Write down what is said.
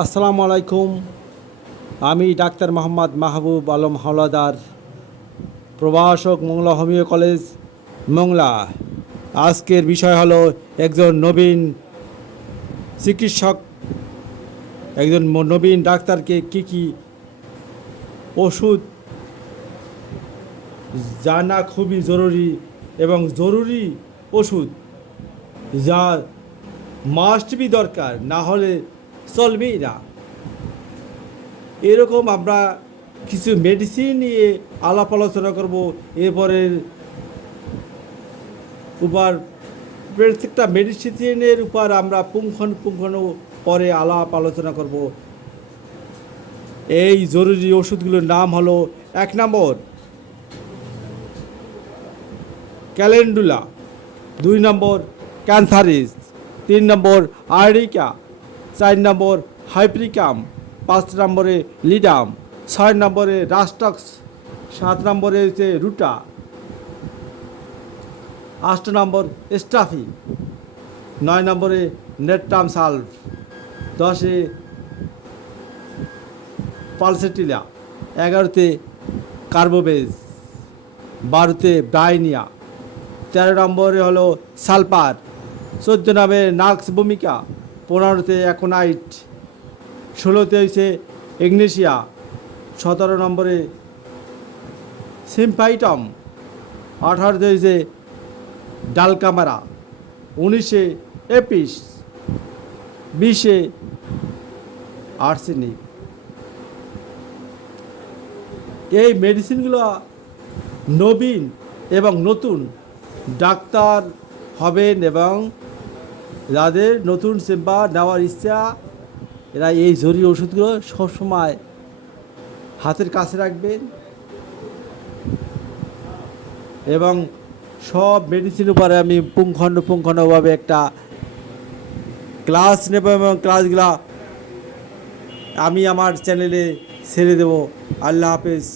আসসালামু আলাইকুম। আমি ডাক্তার মোহাম্মদ মাহবুব আলম হাওলাদার, প্রভাষক মোংলা হোমিও কলেজ মোংলা। আজকের বিষয় হলো একজন নবীন চিকিৎসক, একজন নবীন ডাক্তারকে কি ওষুধ জানা খুবই জরুরি এবং জরুরি ওষুধ যা মাস্ট বি দরকার, না হলে চলবেই না। এরকম আমরা কিছু মেডিসিন নিয়ে আলাপ আলোচনা করব। এরপরের উপর প্রত্যেকটা মেডিসিনের উপর আমরা পুঙ্খানু পরে আলাপ আলোচনা করব। এই জরুরি ওষুধগুলোর নাম হলো: 1 নম্বর ক্যালেন্ডুলা, 2 নম্বর ক্যান্থারিস, 3 নম্বর আর্ডিকা, 4 নম্বর হাইপ্রিকাম, 5 নম্বরে লিডাম, 6 নম্বরে রাস্টক্স, 7 নম্বরে হচ্ছে রুটা, 8 নম্বর স্টাফি, 9 নম্বরে নেট্রাম সালভ, 10-এ পালসেটিলা, 11-তে কার্বোবেজ, 12-তে ব্রাইনিয়া, 13 নম্বরে হলো সালপার, 14 নম্বরে নাক্স ভূমিকা, 15-তে অ্যাকোনাইট, 16-তে হয়েছে ইগনেশিয়া, 17 নম্বরে সিম্পাইটম, 18-তে হয়েছে ডালকামারা, 19-এ এপিস, 20-এ আর্সেনিক। এই মেডিসিনগুলো নবীন এবং নতুন ডাক্তার হবেন এবং যাদের নতুন চেম্বার নেওয়ার ইচ্ছা, এরা এই জরুরি ওষুধগুলো সবসময় হাতের কাছে রাখবেন এবং সব মেডিসিন উপরে আমি পুঙ্খানুপুঙ্খানুভাবে একটা ক্লাস নেব এবং ক্লাসগুলা আমি আমার চ্যানেলে ছেড়ে দেব। আল্লাহ হাফেজ।